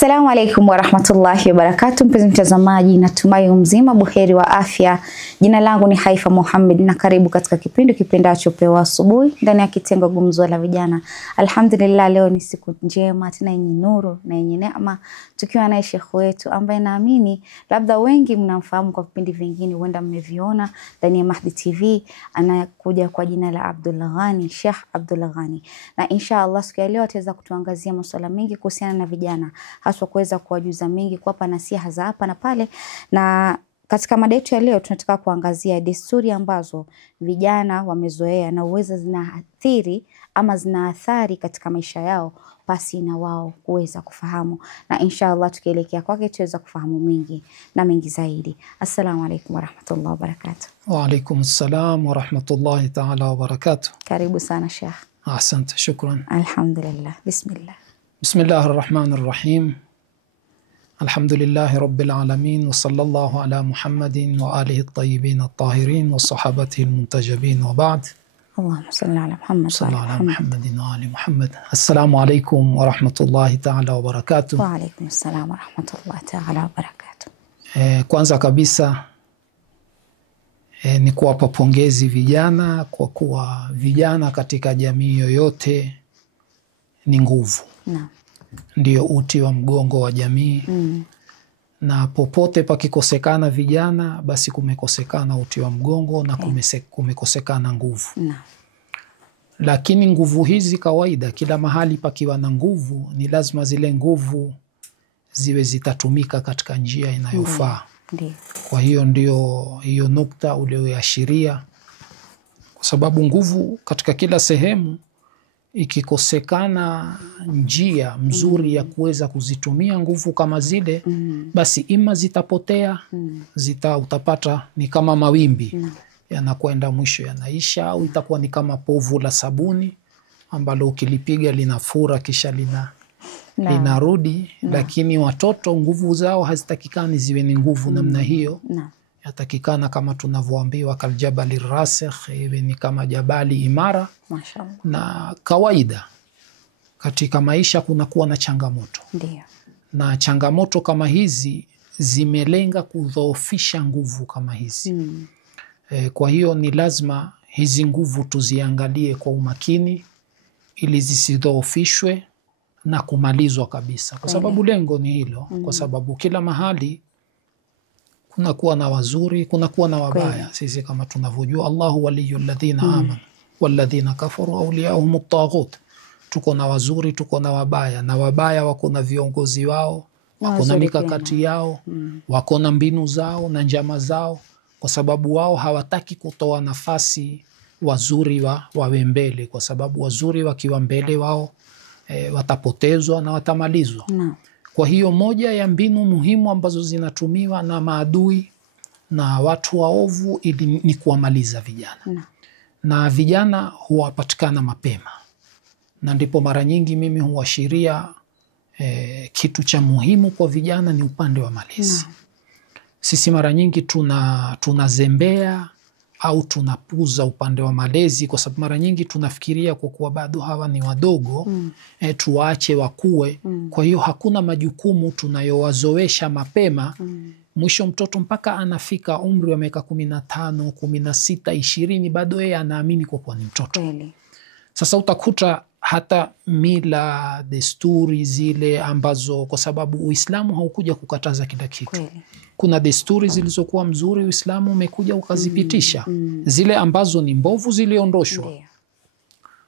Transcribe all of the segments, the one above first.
Assalamu alaikum warahmatullahi wabarakatuh. Mpenzi mtazamaji, natumai mzima buheri wa afya. Jina langu ni Haifa Muhammad na karibu katika kipindi kipendacho Pewa Asubuhi ndani ya kitengo Gumzo la Vijana. Alhamdulillah, leo ni siku njema tena yenye nuru na yenye neema, tukiwa na Sheikh wetu ambaye naamini labda wengi mnamfahamu kwa vipindi vingine, huenda mmeviona ndani ya Mahdi TV. Anakuja kwa jina la Abdullah Ghani, Sheikh Abdullah Ghani, na inshallah siku ya leo ataweza kutuangazia masuala mengi kuhusiana na vijana, haswa kuweza kuwajuza mengi, kuwapa nasiha za hapa na pale. Na katika mada yetu ya leo tunataka kuangazia desturi ambazo vijana wamezoea na uweza zinaathiri ama zinaathari katika maisha yao pasi na wao kuweza kufahamu. Na inshallah tukielekea kwake tuweza kufahamu mengi na mengi zaidi. Assalamu alaikum warahmatullahi wabarakatuh. Wa alaikum assalam warahmatullahi ta'ala wabarakatuh. Karibu sana Sheikh. Asante, shukran. Alhamdulillah. Bismillah. Bismillahirrahmanirrahim. Alhamdulillahi rabbil alamin wa sallallahu ala Muhammadin wa alihi at-tayyibin at-tahirin wa sahabatihi al-muntajabin wa ba'd. Allahumma salli ala Muhammad sallallahu ala Muhammadin wa ali Muhammad. Assalamu alaikum wa rahmatullahi ta'ala wa barakatuh. Wa alaikum assalam wa rahmatullahi ta'ala wa barakatuh. Kwanza kabisa ni kuwapa pongezi vijana, kwa kuwa vijana katika jamii yoyote ni nguvu. Naam. Ndio uti wa mgongo wa jamii. Na popote pakikosekana vijana, basi kumekosekana uti wa mgongo na kumekosekana nguvu. Lakini nguvu hizi kawaida, kila mahali pakiwa na nguvu, ni lazima zile nguvu ziwe zitatumika katika njia inayofaa. Kwa hiyo ndio hiyo nukta ulioashiria, kwa sababu nguvu katika kila sehemu ikikosekana njia mzuri ya kuweza kuzitumia nguvu kama zile, basi ima zitapotea, utapata ni kama mawimbi yanakwenda, mwisho yanaisha, au itakuwa ni kama povu la sabuni ambalo ukilipiga linafura kisha linarudi. Lakini watoto nguvu zao hazitakikani ziwe ni nguvu namna hiyo. Yatakikana kama tunavyoambiwa, kaljabali rasikh, iwe ni kama jabali imara. Mashallah. Na kawaida katika maisha kunakuwa na changamoto. Ndiyo. Na changamoto kama hizi zimelenga kudhoofisha nguvu kama hizi. Kwa hiyo ni lazima hizi nguvu tuziangalie kwa umakini ili zisidhoofishwe na kumalizwa kabisa, kwa sababu lengo ni hilo. Kwa sababu kila mahali kunakuwa na wazuri, kunakuwa na wabaya. Sisi kama tunavyojua, Allahu waliyul ladhina amanu walladhina kafaru awliyahum at-taghut. Tuko na wazuri, tuko na wabaya, na wabaya wako na viongozi wao, wako na mikakati yao, wako na mbinu zao na njama zao, kwa sababu wao hawataki kutoa nafasi wazuri wawe mbele, kwa sababu wazuri wakiwa mbele wao watapotezwa na watamalizwa. Kwa hiyo moja ya mbinu muhimu ambazo zinatumiwa na maadui na watu waovu ili ni kuwamaliza vijana. Na vijana huwapatikana mapema, na ndipo mara nyingi mimi huashiria kitu cha muhimu kwa vijana ni upande wa malezi. Sisi mara nyingi tunazembea au tunapuza upande wa malezi, kwa sababu mara nyingi tunafikiria kwa kuwa bado hawa ni wadogo, tuwaache wakue. Kwa hiyo hakuna majukumu tunayowazoesha mapema. Mwisho mtoto mpaka anafika umri wa miaka 15, 16, 20 bado yeye anaamini kwa kuwa ni mtoto. Sasa utakuta hata mila, desturi zile ambazo, kwa sababu Uislamu haukuja kukataza kila kitu. Kuna desturi zilizokuwa mzuri, Uislamu umekuja ukazipitisha. Zile ambazo ni mbovu ziliondoshwa.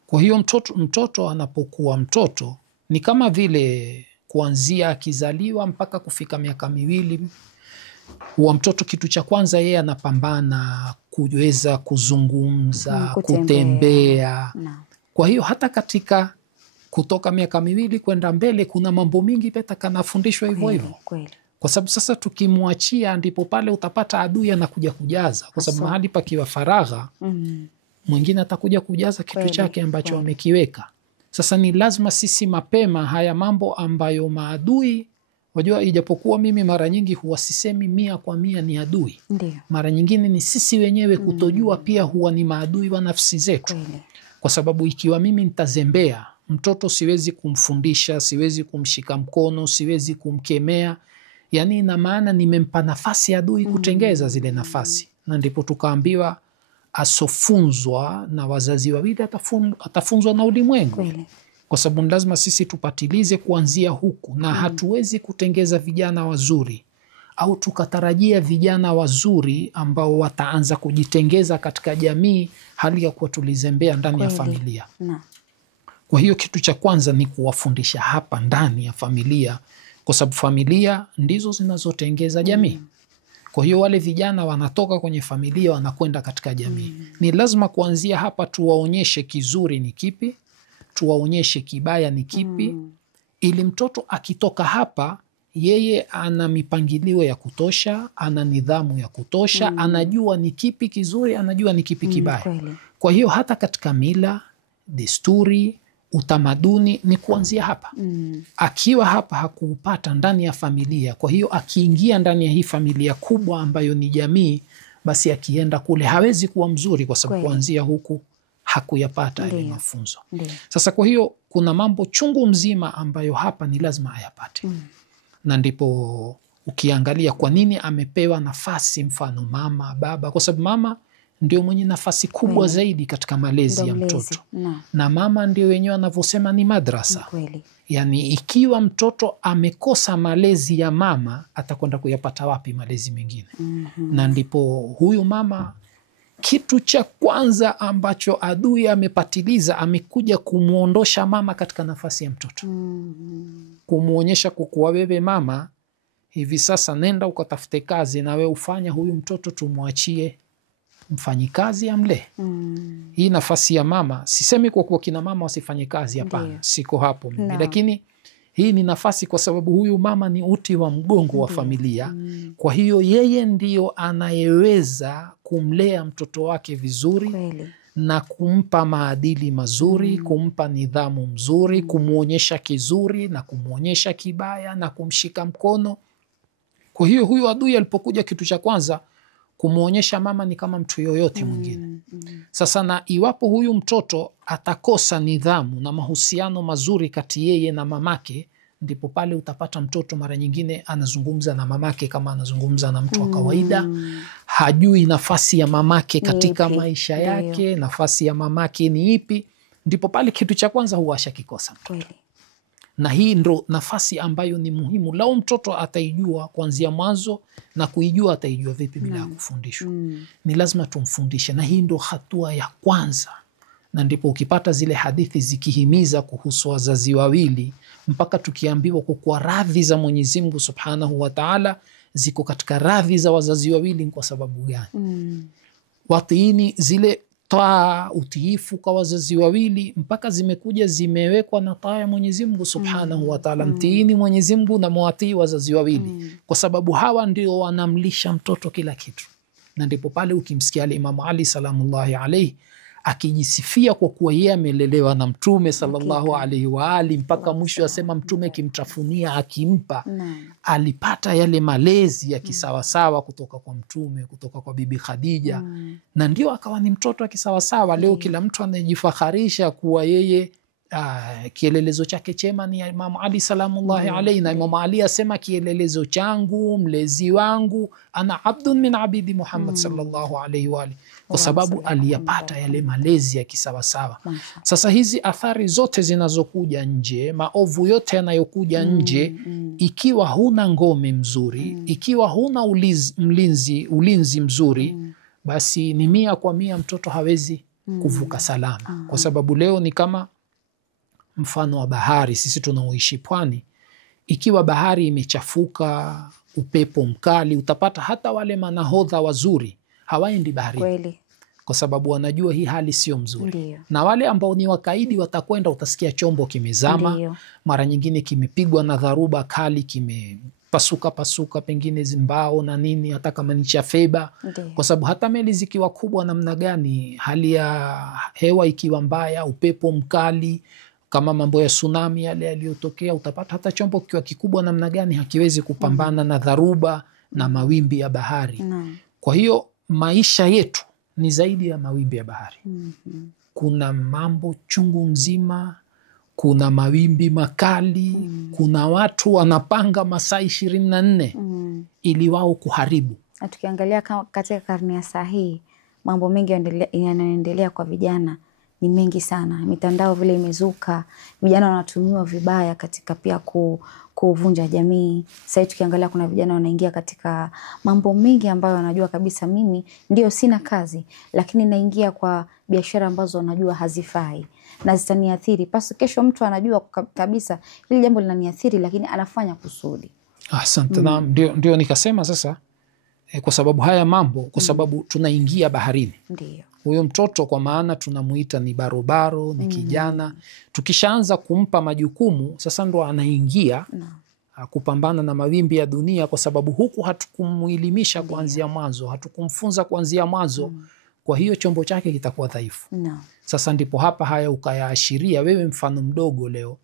Kwa hiyo mtoto anapokuwa mtoto ni kama vile kuanzia akizaliwa mpaka kufika miaka 2, huwa mtoto kitu cha kwanza yeye anapambana kuweza kuzungumza, kutembea. Kwa hiyo hata katika kutoka miaka 2 kwenda mbele kuna mambo mingi peta kanafundishwa hivyo hivyo. Kwa sababu sasa tukimwachia, ndipo pale utapata adui anakuja kujaza, kwa sababu mahali pakiwa faragha, mwingine atakuja kujaza kitu chake ambacho amekiweka. Sasa ni lazima sisi mapema haya mambo ambayo maadui, wajua, ijapokuwa mimi mara nyingi huwa sisemi 100% ni adui. Mara nyingine ni sisi wenyewe kutojua pia huwa ni maadui wa nafsi zetu. Kwa sababu ikiwa mimi nitazembea, mtoto siwezi kumfundisha, siwezi kumshika mkono, siwezi kumkemea. Yani ina maana nimempa nafasi adui kutengeza zile nafasi. Na ndipo tukaambiwa asofunzwa na wazazi wawili atafunzwa na ulimwengu. Kwa sababu lazima sisi tupatilize kuanzia huku, na hatuwezi kutengeza vijana wazuri au tukatarajia vijana wazuri ambao wataanza kujitengeza katika jamii hali ya kuwa tulizembea ndani ya familia. Kwa hiyo kitu cha kwanza ni kuwafundisha hapa ndani ya familia, kwa sababu familia ndizo zinazotengeza jamii. Kwa hiyo wale vijana wanatoka kwenye familia wanakwenda katika jamii. Ni lazima kuanzia hapa tuwaonyeshe kizuri ni kipi, tuwaonyeshe kibaya ni kipi, ili mtoto akitoka hapa yeye ana mipangilio ya kutosha, ana nidhamu ya kutosha, anajua ni kipi kizuri, anajua ni kipi kibaya. Kwa hiyo hata katika mila, desturi, utamaduni ni kuanzia hapa. Akiwa hapa hakuupata ndani ya familia, kwa hiyo akiingia ndani ya hii familia kubwa ambayo ni jamii, basi akienda kule hawezi kuwa mzuri, kwa sababu kuanzia huku hakuyapata ile mafunzo. Sasa kwa hiyo kuna mambo chungu mzima ambayo hapa ni lazima ayapate. Na ndipo ukiangalia kwa nini amepewa nafasi, mfano mama, baba, kwa sababu mama ndio mwenye nafasi kubwa zaidi katika malezi ya mtoto. Na mama ndio wenyewe anavyosema ni madrasa. Yani ikiwa mtoto amekosa malezi ya mama, atakwenda kuyapata wapi malezi mengine? Na ndipo huyu mama, kitu cha kwanza ambacho adui amepatiliza, amekuja kumuondosha mama katika nafasi ya mtoto. Kumuonyesha kukuwa wewe mama, hivi sasa nenda ukatafute kazi, na we ufanya huyu mtoto tumwachie mfanyikazi amle. Hii nafasi ya mama, sisemi kwa kuwa kina mama wasifanye kazi, hapana, siko hapo mimi. Lakini hii ni nafasi kwa sababu huyu mama ni uti wa mgongo wa familia. Kwa hiyo yeye ndio anayeweza kumlea mtoto wake vizuri na kumpa maadili mazuri, kumpa nidhamu mzuri, kumuonyesha kizuri na kumuonyesha kibaya na kumshika mkono. Kwa hiyo huyu adui alipokuja, kitu cha kwanza kumuonyesha mama ni kama mtu yoyote mwingine. Sasa na iwapo huyu mtoto atakosa nidhamu na mahusiano mazuri kati yeye na mamake, ndipo pale utapata mtoto mara nyingine anazungumza na mamake kama anazungumza na mtu wa kawaida. Hajui nafasi ya mamake katika maisha yake, nafasi ya mamake ni ipi. Ndipo pale kitu cha kwanza huwa ashakikosa mtoto. Na hii ndo nafasi ambayo ni muhimu. Lau mtoto ataijua kuanzia mwanzo, na kuijua ataijua vipi bila ya kufundishwa. Ni lazima tumfundishe, na hii ndo hatua ya kwanza. Na ndipo ukipata zile hadithi zikihimiza kuhusu wazazi wawili, mpaka tukiambiwa kwa radhi za Mwenyezi Mungu Subhanahu wa Ta'ala ziko katika radhi za wazazi wawili. Kwa sababu gani? Watiini, zile taa, utiifu kwa wazazi wawili, mpaka zimekuja zimewekwa na taa ya Mwenyezi Mungu Subhanahu wa Ta'ala. Mtiini Mwenyezi Mungu na muatii wazazi wawili, kwa sababu hawa ndio wanamlisha mtoto kila kitu. Na ndipo pale ukimsikia Imamu Ali salamullahi alayhi akijisifia kwa kuwa yeye amelelewa na Mtume sallallahu alaihi wa ali, mpaka mwisho asema Mtume kimtafunia akimpa, alipata yale malezi ya kisawasawa kutoka kwa Mtume, kutoka kwa Bibi Khadija, na ndio akawa ni mtoto wa kisawasawa. Leo kila mtu anajifaharisha kuwa yeye kielelezo chake chema ni Imamu Ali salamullahi alayhi. Na Imamu Ali asema kielelezo changu, mlezi wangu, ana abdun min abidi Muhammad sallallahu alaihi wa ali, kwa sababu aliyapata yale malezi ya kisawasawa. Sasa hizi athari zote zinazokuja nje, maovu yote yanayokuja nje, ikiwa huna ngome mzuri, ikiwa huna ulinzi mzuri, basi ni 100% mtoto hawezi kuvuka salama. Kwa sababu leo ni kama mfano wa bahari, sisi tunaoishi pwani. Ikiwa bahari imechafuka, upepo mkali, utapata hata wale manahodha wazuri hawaendi baharini, kwa sababu wanajua hii hali sio mzuri. Na wale ambao ni wakaidi watakwenda, utasikia chombo kimezama, mara nyingine kimepigwa na dharuba kali, kimepasuka pengine zimbao na nini, hata kama ni cha feba. Kwa sababu hata meli zikiwa kubwa namna gani, hali ya hewa ikiwa mbaya, upepo mkali, kama mambo ya tsunami yale yaliyotokea, utapata hata chombo kikiwa kikubwa namna gani hakiwezi kupambana na dharuba na mawimbi ya bahari. Kwa hiyo maisha yetu ni zaidi ya mawimbi ya bahari. Kuna mambo chungu mzima, kuna mawimbi makali, kuna watu wanapanga masaa 24 ili wao kuharibu. Na tukiangalia katika karne ya saa hii, mambo mengi yanaendelea kwa vijana ni mengi sana. Mitandao vile imezuka, vijana wanatumiwa vibaya katika pia kuvunja jamii. Sasa tukiangalia kuna vijana wanaingia katika mambo mengi ambayo wanajua kabisa mimi ndio sina kazi, lakini naingia kwa biashara ambazo wanajua hazifai na zitaniathiri. Basi kesho mtu anajua kabisa hili jambo linaniathiri, lakini anafanya kusudi. Asante. Na ndio nikasema sasa kwa sababu haya mambo, kwa sababu tunaingia baharini. Ndio. Huyo mtoto kwa maana tunamuita ni barobaro, ni kijana. Tukishaanza kumpa majukumu sasa ndo anaingia kupambana na mawimbi ya dunia, kwa sababu huku hatukumuelimisha kuanzia mwanzo, hatukumfunza kuanzia mwanzo. Kwa hiyo chombo chake kitakuwa dhaifu. Sasa ndipo hapa haya ukayaashiria wewe mfano mdogo leo.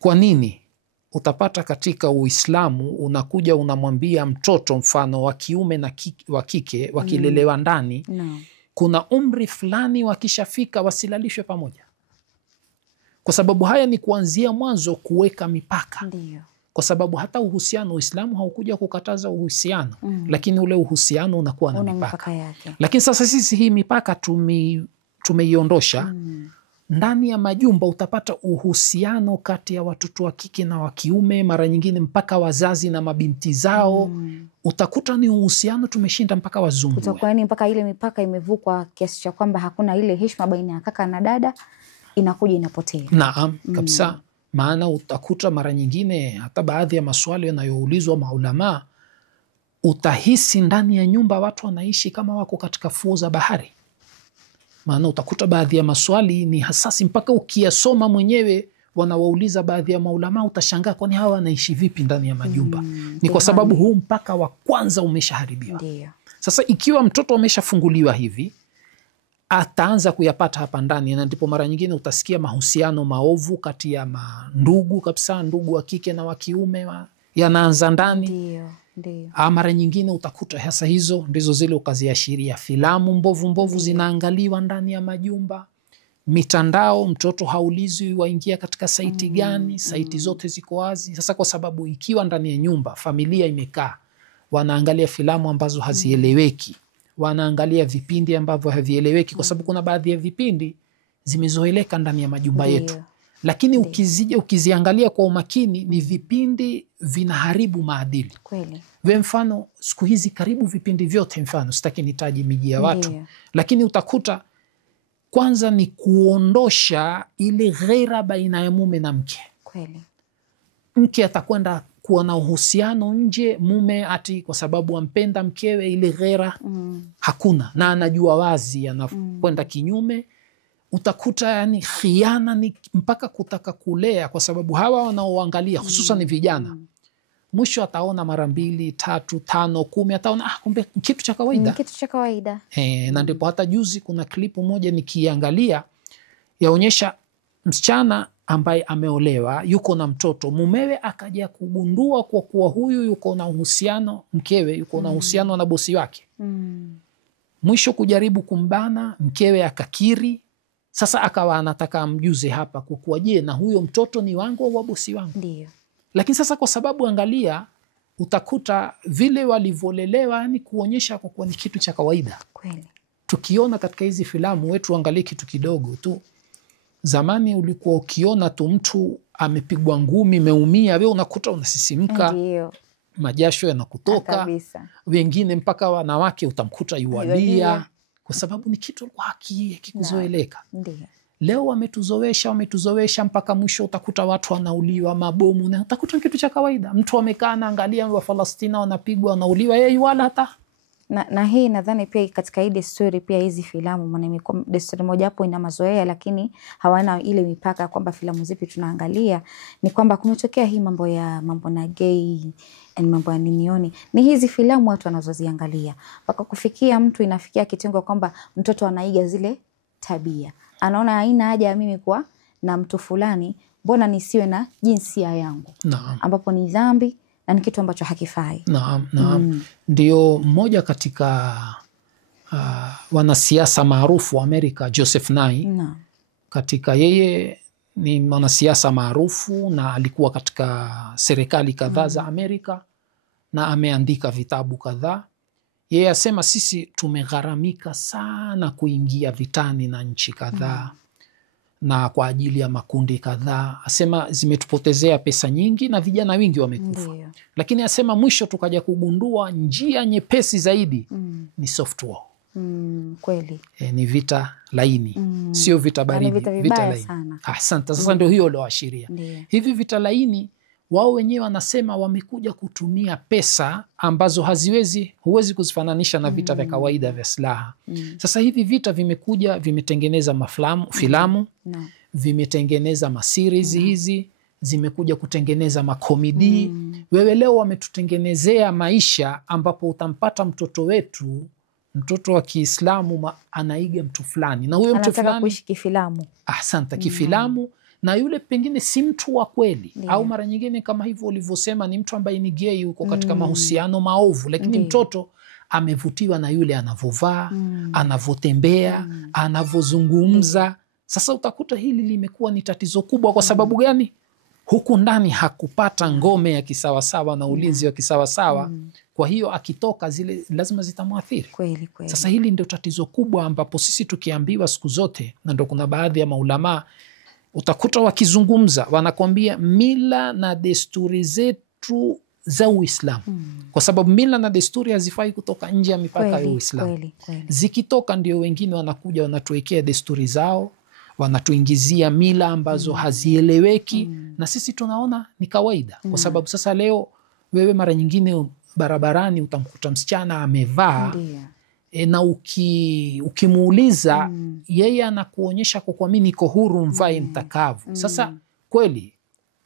Kwa nini? Utapata katika Uislamu unakuja unamwambia mtoto mfano wa kiume na wa kike wakilelewa ndani, kuna umri fulani wakishafika wasilalishwe pamoja. Kwa sababu haya ni kuanzia mwanzo kuweka mipaka. Ndio. Kwa sababu hata uhusiano, Uislamu haukuja kukataza uhusiano, lakini ule uhusiano unakuwa na mipaka yake. Lakini sasa sisi hii mipaka tumeiondosha. Ndani ya majumba utapata uhusiano kati ya watoto wa kike na wa kiume, mara nyingine mpaka wazazi na mabinti zao. Utakuta ni uhusiano tumeshinda mpaka wazungu. Utakuwa ni mpaka ile mipaka imevukwa kiasi cha kwamba hakuna ile heshima baina ya kaka na dada, inakuja inapotea. Naam, kabisa. Maana utakuta mara nyingine hata baadhi ya maswali yanayoulizwa maulama, utahisi ndani ya nyumba watu wanaishi kama wako katika fuo za bahari. Maana utakuta baadhi ya maswali ni hasasi, mpaka ukiyasoma mwenyewe wanawauliza baadhi ya maulama, utashangaa kwani hawa wanaishi vipi ndani ya majumba. Ni kwa sababu huu mpaka wa kwanza umeshaharibiwa. Sasa ikiwa mtoto ameshafunguliwa hivi, ataanza kuyapata hapa ndani, na ndipo mara nyingine utasikia mahusiano maovu kati ya ndugu kabisa, ndugu wa kike na wa kiume yanaanza ndani. Mara nyingine utakuta hasa hizo ndizo zile ukaziashiria, filamu mbovu zinaangaliwa ndani ya majumba. Mitandao, mtoto haulizwi waingia katika saiti gani, saiti zote ziko wazi. Sasa kwa sababu ikiwa ndani ya nyumba familia imekaa, wanaangalia filamu ambazo hazieleweki, wanaangalia vipindi ambavyo havieleweki, kwa sababu kuna baadhi ya vipindi zimezoeleka ndani ya majumba yetu. Lakini ukiziangalia kwa umakini ni vipindi vinaharibu maadili. Kweli. We mfano siku hizi karibu vipindi vyote, mfano sitaki nitaji miji ya watu, lakini utakuta kwanza ni kuondosha ile ghera baina ya mume na mke. Kweli. Mke atakwenda kuwa na uhusiano nje, mume ati kwa sababu ampenda mkewe, ile ghera hakuna, na anajua wazi anakwenda kinyume. Utakuta yani khiana ni mpaka kutaka kulea, kwa sababu hawa wanaoangalia hususan ni vijana. Mwisho ataona mara 2, 3, 5, 10, ataona kumbe kitu cha kawaida. Kitu cha kawaida. Na ndipo hata juzi kuna klipu moja nikiangalia yaonyesha msichana ambaye ameolewa, yuko na mtoto, mumewe akaja kugundua kwa kuwa huyu yuko na uhusiano, mkewe yuko na uhusiano na bosi wake. Mwisho kujaribu kumbana, mkewe akakiri. Sasa akawa anataka amjuze hapa kwa kuwa je, na huyo mtoto ni wangu au wa bosi wangu? Ndio. Lakini sasa kwa sababu angalia, utakuta vile walivyolelewa ni kuonyesha kwa kuwa ni kitu cha kawaida. Kweli. Tukiona katika hizi filamu wetu, angalie kitu kidogo tu. Zamani ulikuwa ukiona tu mtu amepigwa ngumi, meumia, wewe unakuta unasisimka. Ndio. Majasho yanakutoka. Wengine mpaka wanawake utamkuta yualia, kwa sababu ni kitu hakikuzoeleka. Leo wametuzowesha mpaka mwisho utakuta watu wanauliwa, mabomu, na utakuta kitu cha kawaida. Mtu amekaa na angalia wa Palestina wanapigwa, wanauliwa, yeye wala hata. Na hii nadhani pia katika hii desturi pia hizi filamu, maana imekuwa desturi moja hapo ina mazoea, lakini hawana ile mipaka kwamba filamu zipi tunaangalia. Ni kwamba kumetokea hii mambo na gay na mambo ya ninioni. Ni hizi filamu watu wanazoziangalia mpaka kufikia mtu inafikia kitengo kwamba mtoto anaiga zile tabia. Anaona haina haja ya mimi kuwa na mtu fulani, mbona nisiwe na jinsia yangu? Ambapo ni dhambi na ni kitu ambacho hakifai. Ndio mmoja katika wanasiasa maarufu wa Amerika, Joseph Nye, katika yeye ni mwanasiasa maarufu na alikuwa katika serikali kadhaa za Amerika na ameandika vitabu kadhaa. Yeye asema sisi tumegharamika sana kuingia vitani na nchi kadhaa na kwa ajili ya makundi kadhaa. Asema zimetupotezea pesa nyingi na vijana wengi wamekufa. Lakini asema mwisho tukaja kugundua njia nyepesi zaidi ni soft war. Kweli. Ni vita laini, sio vita baridi, vita laini. Asante. Sasa ndio hiyo loashiria. Hivi vita laini wao wenyewe wanasema wamekuja kutumia pesa ambazo huwezi kuzifananisha na vita vya kawaida vya silaha. Sasa hivi vita vimekuja, vimetengeneza filamu, vimetengeneza maseries hizi, zimekuja kutengeneza makomedi. Wewe leo wametutengenezea maisha ambapo utampata mtoto wa Kiislamu anaiga mtu fulani na huyo mtu fulani kuishi kifilamu. Asante, kifilamu. Na yule pengine si mtu wa kweli, au mara nyingine kama hivyo ulivyosema ni mtu ambaye ni gay, yuko katika mahusiano maovu, lakini mtoto amevutiwa na yule anavovaa, anavotembea, anavozungumza. Sasa utakuta hili limekuwa ni tatizo kubwa. Kwa sababu gani? Huku ndani hakupata ngome ya kisawasawa na ulinzi wa kisawasawa. Kwa hiyo akitoka zile lazima zitamwathiri. Kweli. Sasa hili ndio tatizo kubwa ambapo sisi tukiambiwa siku zote, na ndio kuna baadhi ya maulamaa utakuta wakizungumza wanakwambia mila na desturi zetu za Uislamu. Kwa sababu mila na desturi hazifai kutoka nje ya mipaka ya Uislamu. Zikitoka ndio wengine wanakuja wanatuwekea desturi zao, wanatuingizia mila ambazo hazieleweki na sisi tunaona ni kawaida. Kwa sababu sasa leo wewe mara nyingine barabarani utamkuta msichana amevaa na ukimuuliza yeye anakuonyesha kwa mimi niko huru mvae mtakavu. Sasa kweli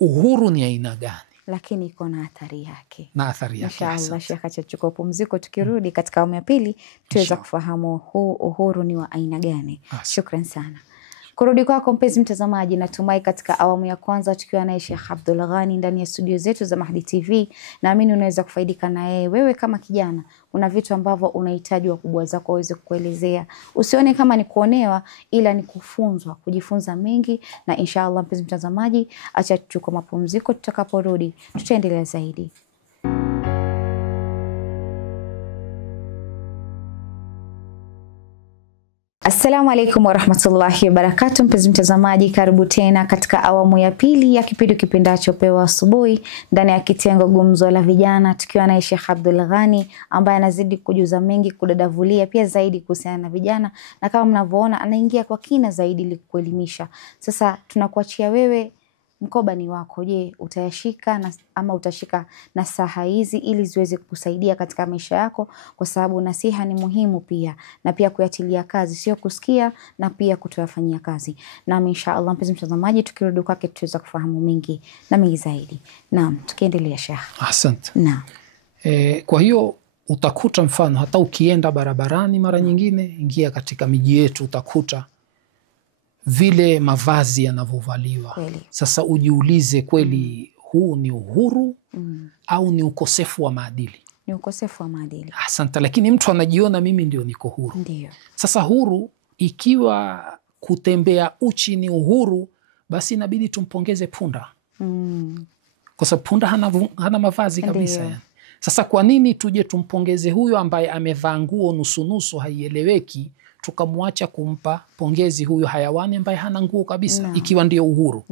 uhuru ni aina gani? Lakini iko na athari yake. Inshallah Sheikh, achachukua pumziko, tukirudi katika awamu ya pili tuweza kufahamu huu uhuru ni wa aina gani. Shukran sana. Kurudi kwako mpenzi mtazamaji, natumai katika awamu ya kwanza tukiwa naye Sheikh Abdul Ghani ndani ya studio zetu za Mahdi TV, naamini unaweza kufaidika na yeye. Wewe kama kijana una vitu ambavyo unahitaji wakubwa zako waweze kukuelezea. Usione kama ni kuonewa, ila ni kufunzwa, kujifunza mengi. Na inshallah mpenzi mtazamaji, acha tuchukue mapumziko, tutakaporudi tutaendelea zaidi. Assalamu alaikum warahmatullahi wabarakatuh. Mpenzi mtazamaji, karibu tena katika awamu ya pili ya kipindi kipendacho Pewa Asubuhi ndani ya kitengo Gumzo la Vijana, tukiwa na Sheikh Abdul Ghani ambaye anazidi kujuza mengi, kudadavulia pia zaidi kuhusiana na vijana, na kama mnavyoona anaingia kwa kina zaidi ili kuelimisha. Sasa tunakuachia wewe, mkoba ni wako. Je, utayashika ama utashika nasaha hizi ili ziweze kukusaidia katika maisha yako? Kwa sababu nasiha ni muhimu pia, na pia kuyatilia kazi, sio kusikia na pia kutoyafanyia kazi. Na inshallah mpenzi mtazamaji, tukirudi kwake tutaweza kufahamu mengi na mengi zaidi. Naam, tukiendelea Sheikh. Asante. Naam. Kwa hiyo utakuta mfano hata ukienda barabarani mara nyingine, ingia katika miji yetu, utakuta vile mavazi yanavovaliwa. Sasa ujiulize kweli huu ni uhuru au ni ukosefu wa maadili? Ni ukosefu wa maadili. Asante. Lakini mtu anajiona mimi ndio niko huru. Ndiyo. Sasa huru, ikiwa kutembea uchi ni uhuru, basi inabidi tumpongeze punda. Kwa sababu punda hana mavazi kabisa yani. Sasa kwa nini tuje tumpongeze huyo ambaye amevaa nguo nusu haieleweki, tukamwacha kumpa pongezi huyo hayawani ambaye hana nguo kabisa, ikiwa ndio uhuru?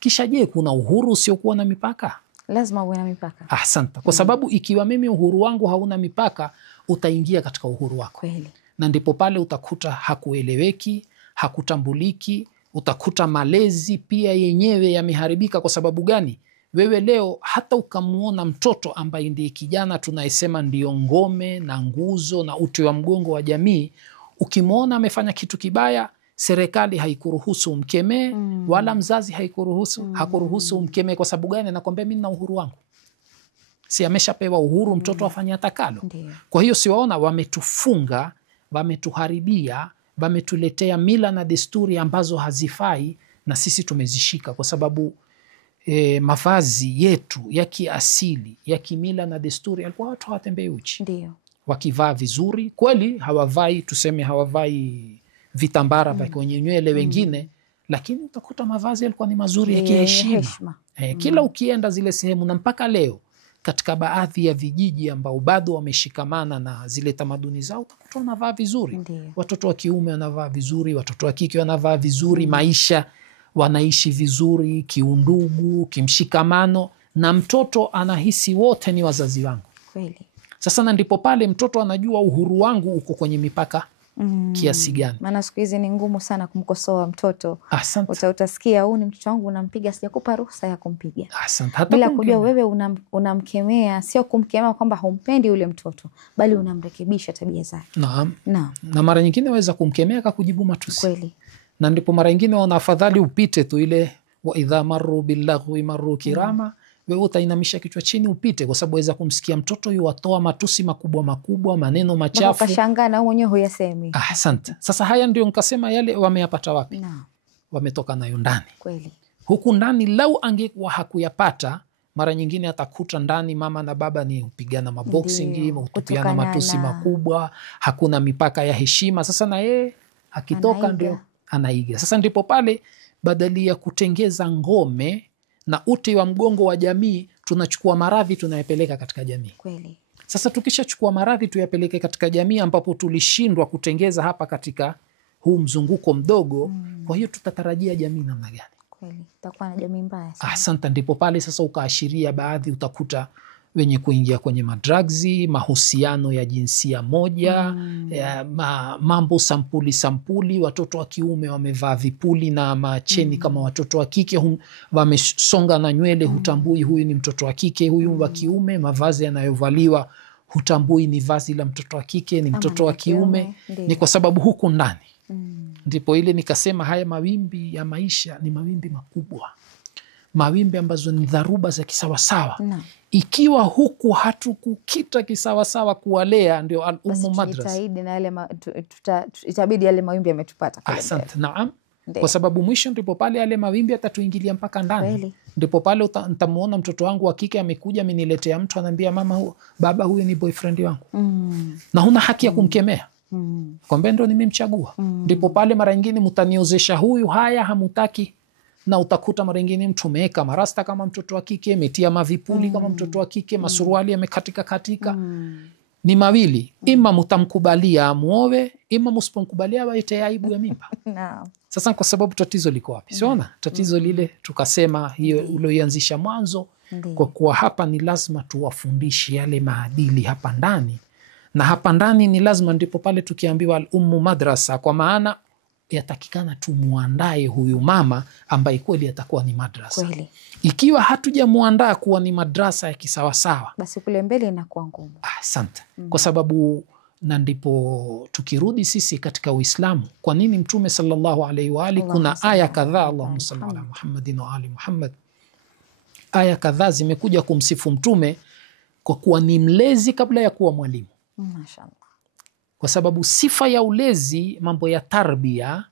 Kisha je, kuna uhuru usiokuwa na mipaka? Lazima uwe na mipaka. Asante. Kwa sababu ikiwa mimi uhuru wangu hauna mipaka, utaingia katika uhuru wako. Kweli. Na ndipo pale utakuta hakueleweki, hakutambuliki, utakuta malezi pia yenyewe yameharibika. Kwa sababu gani? Wewe leo hata ukamuona mtoto ambaye ndiye kijana tunayesema ndiyo ngome na nguzo na uti wa mgongo wa jamii, ukimuona amefanya kitu kibaya, serikali haikuruhusu umkemee, wala mzazi hakuruhusu umkemee. Kwa sababu gani? Nakwambia mimi na uhuru wangu. Si ameshapewa uhuru mtoto afanye atakalo. Kwa hiyo siwaona wametufunga, wametuharibia, wametuletea mila na desturi ambazo hazifai, na sisi tumezishika kwa sababu mavazi yetu ya kiasili ya kimila na desturi alikuwa watu hawatembei uchi. Ndiyo. Wakivaa vizuri kweli, hawavai vitambara vya kwenye nywele wengine, lakini utakuta mavazi yalikuwa ni mazuri ya kiheshima. Kila ukienda zile sehemu, na mpaka leo katika baadhi ya vijiji ambao bado wameshikamana na zile tamaduni zao, utakuta wanavaa vizuri. Watoto wa kiume wanavaa vizuri, watoto wa kike wanavaa vizuri. Maisha wanaishi vizuri, kiundugu, kimshikamano, na mtoto anahisi wote ni wazazi wangu. Kweli. Sasa na ndipo pale mtoto anajua uhuru wangu uko kwenye mipaka kiasi gani. Maana siku hizi ni ngumu sana kumkosoa mtoto. Asante. Utasikia huu ni mtoto wangu unampiga, sijakupa ruhusa ya kumpiga. Asante. Hata bila kujua wewe unamkemea, sio kumkemea kwamba humpendi yule mtoto, bali unamrekebisha tabia zake. Naam. Na mara nyingine waweza kumkemea akakujibu matusi. Kweli. Na ndipo mara nyingine wana afadhali upite tu ile wa idha marru billaghwi marru kirama. Wewe utainamisha kichwa chini upite, kwa sababu waweza kumsikia mtoto yuwatoa matusi makubwa makubwa, maneno machafu. Ukashangaa na mwenyewe huyasemi. Asante. Sasa haya ndio nikasema yale wameyapata wapi? Wametoka nayo ndani. Kweli. Huku ndani lau angekuwa hakuyapata, mara nyingine atakuta ndani mama na baba ni upigana maboxing, utupiana matusi makubwa, hakuna mipaka ya heshima. Sasa na yeye akitoka ndio anaiga. Sasa ndipo pale badali ya kutengeza ngome na uti wa mgongo wa jamii, tunachukua maradhi tunayapeleka katika jamii. Kweli. Sasa tukishachukua maradhi tuyapeleke katika jamii ambapo tulishindwa kutengeza hapa katika huu mzunguko mdogo, kwa hiyo tutatarajia jamii namna gani? Kweli, itakuwa na jamii mbaya sana. Asante. Ndipo pale sasa ukaashiria baadhi, utakuta wenye kuingia kwenye madragzi, mahusiano ya jinsia moja, mambo sampuli. Watoto wa kiume wamevaa vipuli na macheni kama watoto wa kike, wamesonga na nywele, hutambui huyu ni mtoto wa kike, huyu wa kiume. Mavazi yanayovaliwa hutambui ni vazi la mtoto wa kike, ni mtoto wa kiume. Ni kwa sababu huku ndani ndipo ile nikasema haya mawimbi ya maisha ni mawimbi makubwa, mawimbi ambazo ni dharuba za kisawasawa. Ikiwa huku hatukukita kisawasawa kuwalea, ndio al-ummu madrasa, itabidi yale mawimbi yametupata. Asante. Naam. Kwa sababu mwisho ndipo pale yale mawimbi yatatuingilia mpaka ndani. Ndipo pale nitamuona mtoto wangu wa kike amekuja ameniletea mtu ananiambia, mama, baba, huyu ni boyfriend wangu. Na huna haki ya kumkemea. Kwamba ndo nimemchagua. Ndipo pale mara nyingine mtaniozesha huyu, haya hamutaki. Na utakuta mara nyingine mtu ameweka marasta kama mtoto wa kike, metia mavipuli kama mtoto wa kike, masuruali yamekatika. Ni mawili, ima mtamkubalia amuowe, ima msipomkubalia waite aibu ya mimba. Sasa kwa sababu tatizo liko wapi? Siona tatizo lile tukasema hiyo ulioianzisha mwanzo, kwa kuwa hapa ni lazima tuwafundishe yale maadili hapa ndani. Na hapa ndani ni lazima, ndipo pale tukiambiwa al-ummu madrasa, kwa maana yatakikana tumuandae huyu mama ambaye kweli atakuwa ni madrasa. Kweli. Ikiwa hatujamuandaa kuwa ni madrasa ya kisawasawa, basi kule mbele inakuwa ngumu. Asante. Kwa sababu na ndipo tukirudi sisi katika Uislamu, kwa nini Mtume sallallahu alaihi wa alihi, kuna aya kadhaa, Allahumma salli ala Muhammadin wa ali Muhammad, aya kadhaa zimekuja kumsifu Mtume kwa kuwa ni mlezi kabla ya kuwa mwalimu. Mashaallah. Kwa sababu sifa ya ulezi, mambo ya tarbia,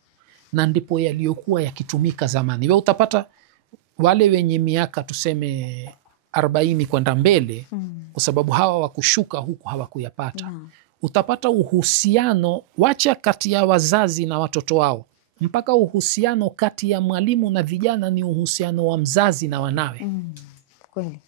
na ndipo yaliyokuwa yakitumika zamani. Wewe utapata wale wenye miaka tuseme 40 kwenda mbele, kwa sababu hawa wakushuka huku hawakuyapata. Utapata uhusiano, wacha kati ya wazazi na watoto wao, mpaka uhusiano kati ya mwalimu na vijana ni uhusiano wa mzazi na wanawe. Kweli.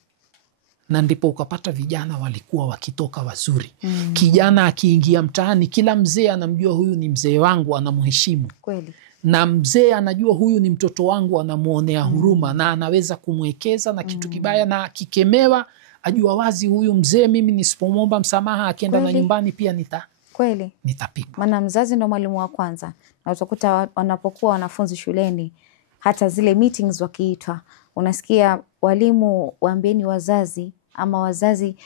Na ndipo ukapata vijana walikuwa wakitoka wazuri. Kijana akiingia mtaani, kila mzee anamjua huyu ni mzee wangu, anamheshimu. Kweli. Na mzee anajua huyu ni mtoto wangu, anamuonea huruma na anaweza kumwekeza na kitu kibaya, na akikemewa ajua wazi huyu mzee mimi nisipomwomba msamaha akienda na nyumbani pia nitapigwa. Maana mzazi ndo mwalimu wa kwanza. Na utakuta wanapokuwa wanafunzi shuleni, hata zile meetings wakiitwa, unasikia walimu waambieni wazazi, ama wazazi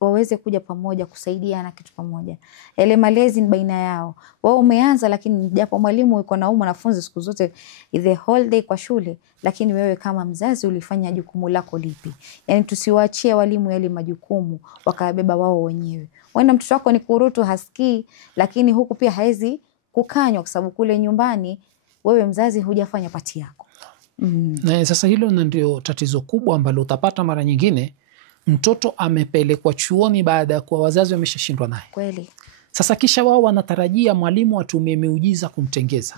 waweze kuja pamoja kusaidiana kitu pamoja. Yale malezi ni baina yao. Wao umeanza, lakini japo mwalimu yuko na mwanafunzi siku zote the whole day kwa shule, lakini wewe kama mzazi ulifanya jukumu lako lipi? Yani tusiwaachie walimu yale majukumu wakabeba wao wenyewe. Wenda mtoto wako ni kurutu, hasikii, lakini huku pia haizi kukanywa, kwa sababu kule nyumbani wewe mzazi hujafanya pati yako. Na sasa hilo ndio tatizo kubwa ambalo utapata mara nyingine mtoto amepelekwa chuoni baada ya kuwa wazazi wameshashindwa naye. Kweli. Sasa kisha wao wanatarajia mwalimu atumie miujiza kumtengeza.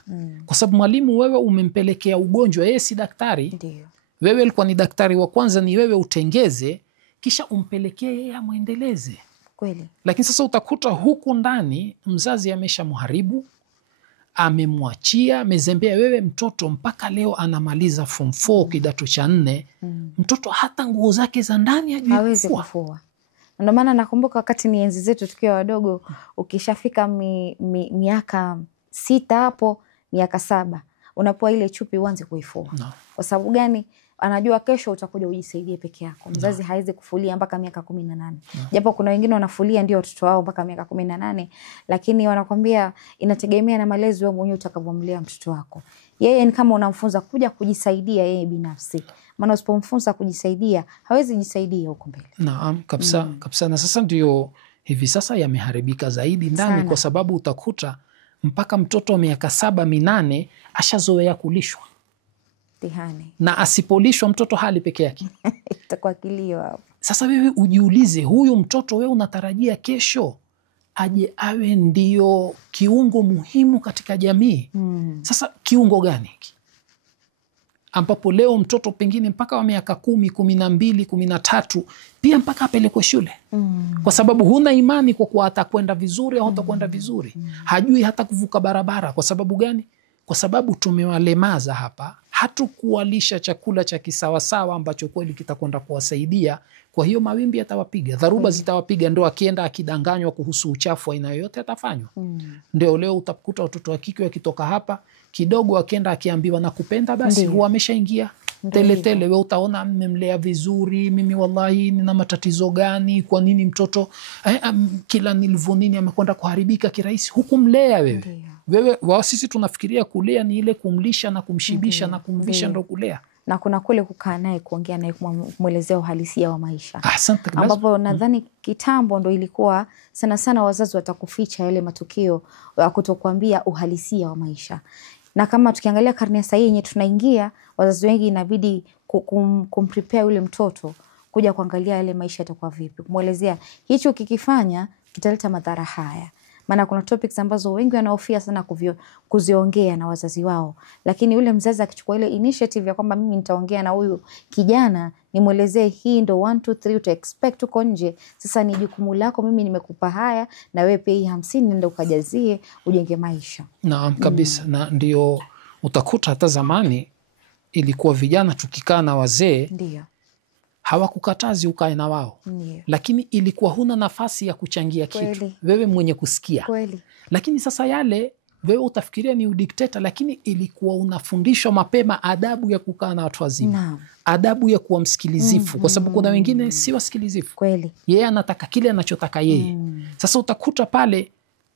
Kwa sababu mwalimu wewe umempelekea ugonjwa, yeye si daktari. Ndiyo. Wewe alikuwa ni daktari wa kwanza, ni wewe utengeze kisha umpelekee yeye amwendeleze. Kweli. Lakini sasa utakuta huku ndani mzazi ameshamharibu, amemwachia, amezembea. Wewe mtoto mpaka leo anamaliza form 4 kidato cha 4, mtoto hata nguo zake za ndani hawezi kufua. Ndio maana nakumbuka wakati ni enzi zetu tukiwa wadogo, ukishafika miaka 6 hapo, miaka 7, unapoa ile chupi uanze kuifua. No. Kwa sababu gani? Anajua kesho utakuja ujisaidie peke yako. Mzazi hawezi kufulia mpaka miaka 18. No. Japo kuna wengine wanafulia ndio watoto wao mpaka miaka 18, lakini wanakwambia inategemea na malezi wewe mwenyewe utakavyomlea mtoto wako. Yeye ni kama unamfunza kuja kujisaidia yeye binafsi. Maana usipomfunza kujisaidia, hawezi jisaidia huko mbele. Naam, kabisa, kabisa. Na sasa ndio hivi sasa yameharibika zaidi ndani sana. Kwa sababu utakuta mpaka mtoto wa miaka 7, 8 ashazoea kulishwa. Tihani. Na asipolishwa mtoto hali peke yake. Itakuwa kilio hapo. Sasa wewe ujiulize, huyu mtoto wewe unatarajia kesho aje awe ndio kiungo muhimu katika jamii. Sasa kiungo gani hiki? Ambapo leo mtoto pengine mpaka wa miaka 10, 12, 13 pia mpaka apelekwe shule. Kwa sababu huna imani kwa kuwa atakwenda vizuri au hatakwenda vizuri. Hajui hata kuvuka barabara. Kwa sababu gani? Kwa sababu tumewalemaza hapa, hatukuwalisha chakula cha kisawasawa ambacho kweli kitakwenda kuwasaidia. Kwa hiyo mawimbi yatawapiga, dharuba zitawapiga, ndio akienda akidanganywa kuhusu uchafu aina yoyote atafanywa. Ndio leo utakuta watoto wa kike wakitoka hapa kidogo akienda akiambiwa nakupenda, basi huwa ameshaingia teletele. Wewe utaona mmemlea vizuri, mimi wallahi nina matatizo gani? Kwa nini mtoto kila nilivyo nini amekwenda kuharibika kirahisi? Hukumlea wewe. Wewe sisi tunafikiria kulea ni ile kumlisha na kumshibisha na kumvisha, ndo kulea. Na kuna kule kukaa naye, kuongea naye, kumwelezea uhalisia wa maisha. Asante. Ambapo nadhani kitambo ndo ilikuwa sana sana wazazi watakuficha yale matukio ya kutokuambia uhalisia wa maisha. Na kama tukiangalia karne sasa yenye tunaingia, wazazi wengi inabidi kumprepare yule mtoto kuja kuangalia yale maisha yatakuwa vipi. Kumwelezea hicho kikifanya kitaleta madhara haya. Maana kuna topics ambazo wengi wanahofia sana kuziongea na wazazi wao. Lakini yule mzazi akichukua ile initiative ya kwamba mimi nitaongea na huyu kijana, nimwelezee hii ndo 1 2 3 uta expect uko nje. Sasa ni jukumu lako, mimi nimekupa haya na wewe pia 50 nenda ukajazie ujenge maisha. Naam, kabisa. Na ndio utakuta hata zamani ilikuwa vijana tukikaa na wazee, ndio hawakukatazi ukae na wao. Lakini ilikuwa huna nafasi ya kuchangia kitu. Wewe mwenye kusikia. Kweli. Lakini sasa yale wewe utafikiria ni udikteta, lakini ilikuwa unafundishwa mapema adabu ya kukaa na watu wazima. Adabu ya kuwa msikilizifu. Kwa sababu kuna wengine si wasikilizifu. Kweli. Yeye anataka kile anachotaka yeye. Sasa utakuta pale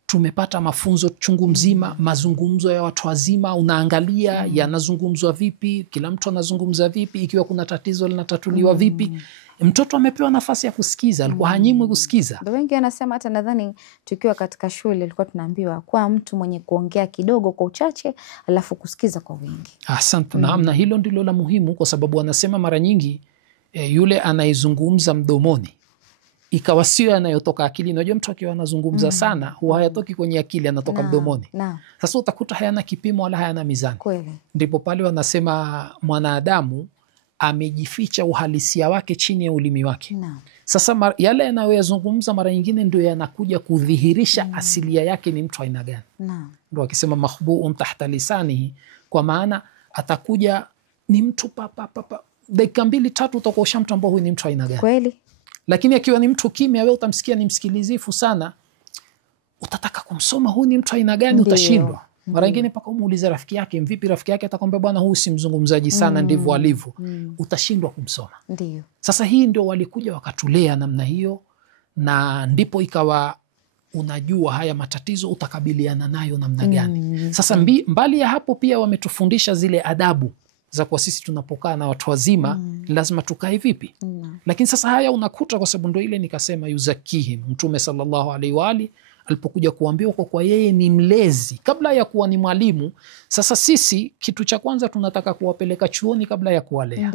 tumepata mafunzo chungu mzima, mazungumzo ya watu wazima, unaangalia yanazungumzwa vipi, kila mtu anazungumza vipi, ikiwa kuna tatizo linatatuliwa vipi. Mtoto amepewa nafasi ya kusikiza, alikuwa hanyimwi kusikiza. Ndio wengi wanasema, hata nadhani tukiwa katika shule tulikuwa tunaambiwa kwa mtu mwenye kuongea kidogo kwa uchache alafu kusikiza kwa wingi. Asante. Na hilo ndilo la muhimu, kwa sababu wanasema mara nyingi yule anayezungumza mdomoni ikawa sio yanayotoka akili. Unajua mtu akiwa anazungumza sana huwa hayatoki kwenye akili, anatoka mdomoni. Sasa utakuta hayana kipimo wala hayana mizani. Ndipo pale wanasema mwanadamu amejificha uhalisia wake chini ya ulimi wake. Sasa yale yanayoyazungumza mara nyingine ndio yanakuja kudhihirisha asilia yake ni mtu aina gani. Ndio akisema makhbuun tahta lisanihi, kwa maana atakuja ni mtu dakika 2 3 utakuwa ushamtambua huyu ni mtu aina gani. Kweli. Lakini akiwa ni mtu kimya, wewe utamsikia ni msikilizifu sana, utataka kumsoma huyu ni mtu aina gani, utashindwa. Mara nyingine mpaka umuulize rafiki yake, mvipi rafiki yake, atakwambia bwana huyu si mzungumzaji sana, ndivyo alivyo. Utashindwa kumsoma. Ndiyo. Sasa hii ndio walikuja wakatulea namna hiyo, na ndipo ikawa unajua haya matatizo utakabiliana nayo namna gani. Sasa mbali ya hapo pia wametufundisha zile adabu za kwa sisi tunapokaa na watu wazima lazima tukae vipi. Lakini sasa haya unakuta, kwa sababu ndio ile nikasema yuzakihim, Mtume sallallahu alaihi wa ali alipokuja kuambiwa kwa yeye ni mlezi kabla ya kuwa ni mwalimu. Sasa sisi kitu cha kwanza tunataka kuwapeleka chuoni kabla ya kuwalea.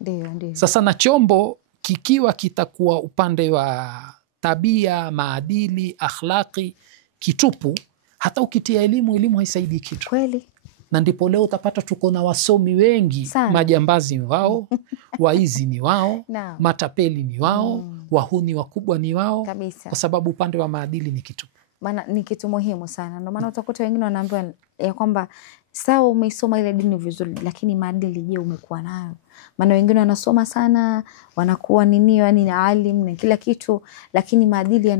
Ndio. Sasa na chombo kikiwa kitakuwa upande wa tabia, maadili, akhlaqi, kitupu, hata ukitia elimu haisaidii kitu. Kweli. Na ndipo leo utapata tuko na wasomi wengi sana. Majambazi ni wao, waizi ni wao, matapeli ni wao, wahuni wakubwa ni wao kabisa. Kwa sababu upande wa maadili ni kitu. Maana ni kitu muhimu sana. Ndio maana utakuta wengine wanaambiwa ya kwamba sawa umeisoma ile dini vizuri, lakini maadili je, umekuwa nayo? Maana wengine wanasoma sana, wanakuwa ni alim na kila kitu, lakini maadili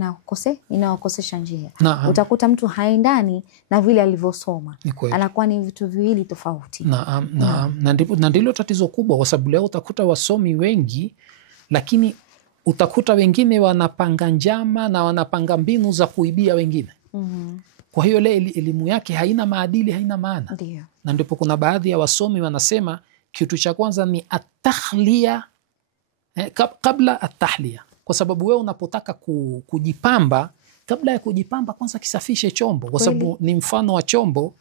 inawakosesha njia. Utakuta mtu haendani na vile alivyosoma. Anakuwa ni vitu viwili tofauti. Na ndilo tatizo kubwa, kwa sababu leo utakuta wasomi wengi, lakini utakuta wengine wanapanga njama na wanapanga mbinu za kuibia wengine. Kwa hiyo le elimu yake haina maadili, haina maana. Ndiyo. Na ndipo kuna baadhi ya wasomi wanasema kitu cha kwanza ni atahlia kabla atahlia, kwa sababu wewe unapotaka kujipamba, kabla ya kujipamba kwanza kisafishe chombo, kwa sababu ni mfano wa chombo.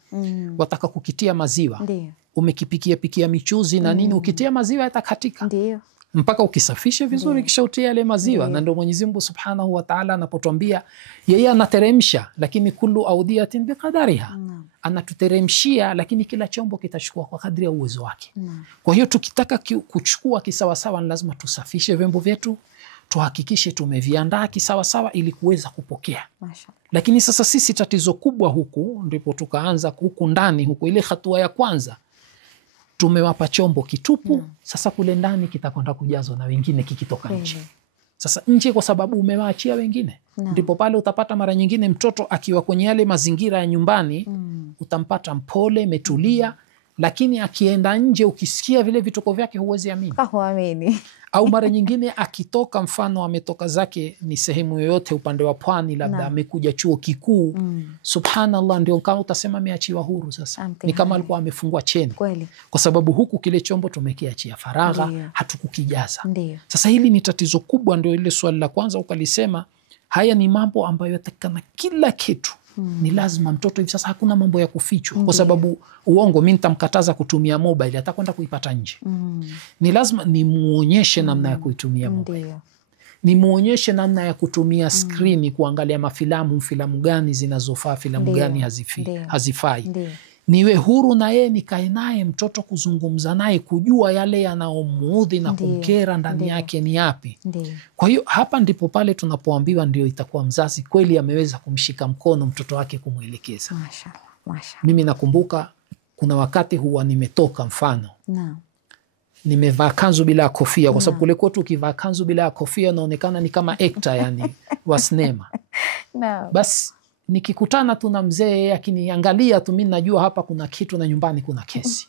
Wataka kukitia maziwa. Ndiyo. Umekipikia michuzi na nini, ukitia maziwa yatakatika. Ndiyo. Mpaka ukisafishe vizuri kisha utie yale maziwa. Na ndio Mwenyezi Mungu Subhanahu wa Ta'ala anapotuambia yeye anateremsha, lakini kullu audiyatin biqadariha. Anatuteremshia, lakini kila chombo kitachukua kwa kadri ya uwezo wake. Kwa hiyo tukitaka kuchukua kisawasawa, ni lazima tusafishe vyombo vyetu, tuhakikishe tumeviandaa kisawasawa ili kuweza kupokea. Lakini sasa sisi tatizo kubwa huku, ndipo tukaanza huku ndani huku, ile hatua ya kwanza tumewapa chombo kitupu. Sasa kule ndani kitakwenda kujazwa na wengine kikitoka nje. Sasa nje kwa sababu umewaachia wengine. Ndipo pale utapata mara nyingine mtoto akiwa kwenye yale mazingira ya nyumbani, utampata mpole, metulia, lakini akienda nje ukisikia vile vituko vyake huwezi amini. Au mara nyingine akitoka, mfano ametoka zake ni sehemu yoyote upande wa pwani, labda amekuja chuo kikuu, subhanallah, ndio kama utasema ameachiwa huru. Sasa ni kama alikuwa amefungwa cheni. Kwa sababu huku kile chombo tumekiachia faragha, hatukukijaza. Sasa hili ni tatizo kubwa. Ndio ile swali la kwanza ukalisema, haya ni mambo ambayo yatakana kila kitu. Ni lazima mtoto hivi sasa hakuna mambo ya kufichwa, kwa sababu uongo mimi nitamkataza kutumia mobile, atakwenda kuipata nje. Ni lazima nimuonyeshe namna ya kuitumia mobile. Nimuonyeshe namna ya kutumia skrini, kuangalia filamu gani zinazofaa, filamu gani hazifai. Niwe huru na yeye, nikae naye mtoto, kuzungumza naye, kujua yale yanaomuudhi na kumkera ndani yake ni yapi. Kwa hiyo hapa ndipo pale tunapoambiwa ndio itakuwa mzazi kweli ameweza kumshika mkono mtoto wake, kumwelekeza. Mimi nakumbuka kuna wakati huwa nimetoka, mfano nimevaa kanzu bila kofia, kwa sababu kule kwetu ukivaa kanzu bila kofia unaonekana ni kama actor yani wa sinema. Basi nikikutana tu na mzee akiniangalia tu, mimi najua hapa kuna kitu na nyumbani kuna kesi.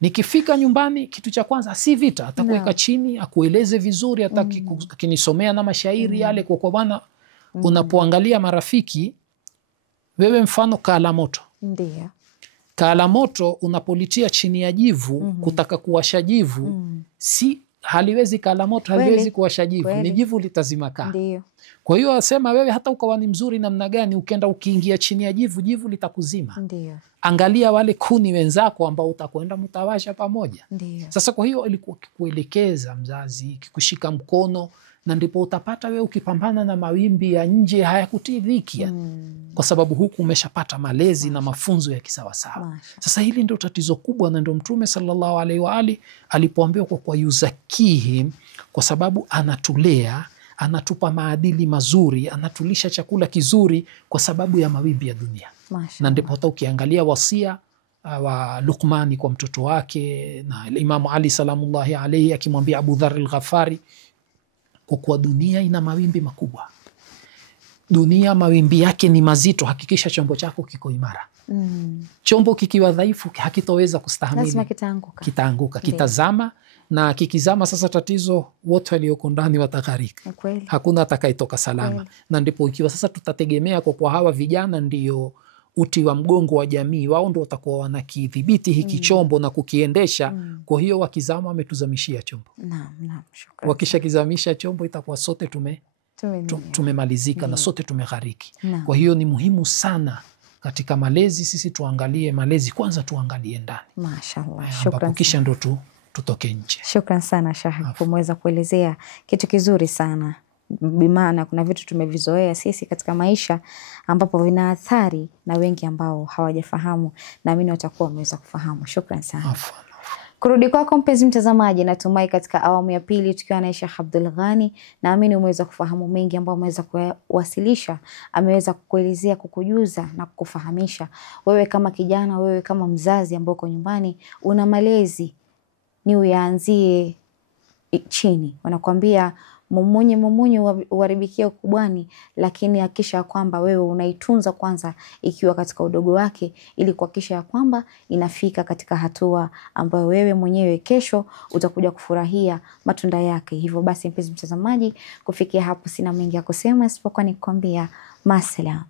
Nikifika nyumbani, kitu cha kwanza si vita, atakuweka chini akueleze vizuri, akinisomea na mashairi yale. Kwa bwana, unapoangalia marafiki, wewe mfano kala moto. Ndiyo. Kala moto unapolitia chini ya jivu, kutaka kuwasha jivu, haliwezi kala moto, haliwezi kuwasha jivu, ni jivu litazima kaa. Ndiyo. Kwa hiyo asema wewe hata ukawa ni mzuri namna gani, ukiingia chini ya jivu, jivu litakuzima. Ndiyo. Angalia wale kuni wenzako ambao utakwenda mtawasha pamoja. Ndiyo. Sasa kwa hiyo ilikuwa kuelekeza mzazi, kushika mkono, na ndipo utapata wewe ukipambana na mawimbi ya nje hayakutii dhiki. Kwa sababu huku umeshapata malezi na mafunzo ya kisawasawa. Sasa hili ndio tatizo kubwa, na ndio Mtume sallallahu alaihi wa ali alipoambiwa kwa yuzakihim, kwa sababu anatulea, anatupa maadili mazuri, anatulisha chakula kizuri kwa sababu ya mawimbi ya dunia. Na ndipo hata ukiangalia wasia wa Luqmani kwa mtoto wake, na Imamu Ali salamullahi alaihi akimwambia Abu Dharr al-Ghafari, kwa kuwa dunia ina mawimbi makubwa, dunia mawimbi yake ni mazito, hakikisha chombo chako kiko imara. Chombo kikiwa dhaifu hakitoweza kustahamili, kitaanguka, kitazama, na kikizama sasa tatizo wote walioko ndani watagharika. Hakuna atakayetoka salama. Na ndipo ikiwa sasa tutategemea kwa hawa vijana ndio uti wa mgongo wa jamii, wao ndio watakuwa wanakidhibiti hiki chombo na kukiendesha. Kwa hiyo wakizama wametuzamishia chombo. Wakishakizamisha chombo itakuwa sote tumemalizika na sote tumeghariki. Kwa hiyo ni muhimu sana katika malezi sisi tuangalie malezi kwanza, tuangalie ndani. Mashaallah. Shukran. Kisha ndo tutoke nje. Shukran sana Sheikh, kumeweza kuelezea kitu kizuri sana. bimaana kuna vitu tumevizoea sisi katika maisha ambapo vina athari na wengi ambao hawajafahamu, naamini watakuwa wameweza kufahamu. Shukran sana. Kurudi kwako mpenzi mtazamaji, natumai katika awamu ya pili tukiwa na Sheikh Abdul Ghani, naamini umeweza kufahamu mengi ambayo umeweza kuwasilisha, ameweza kukuelezea, kukujuza na kukufahamisha. Wewe kama kijana, wewe kama mzazi ambao uko nyumbani una malezi, ni uyaanzie chini. Wanakuambia mumunye uharibikia ukubwani, lakini hakikisha kwamba wewe unaitunza kwanza ikiwa katika udogo wake, ili kuhakikisha kwamba inafika katika hatua ambayo wewe mwenyewe kesho utakuja kufurahia matunda yake. Hivyo basi mpenzi mtazamaji, kufikia hapo sina mengi ya kusema isipokuwa nikwambia masalam.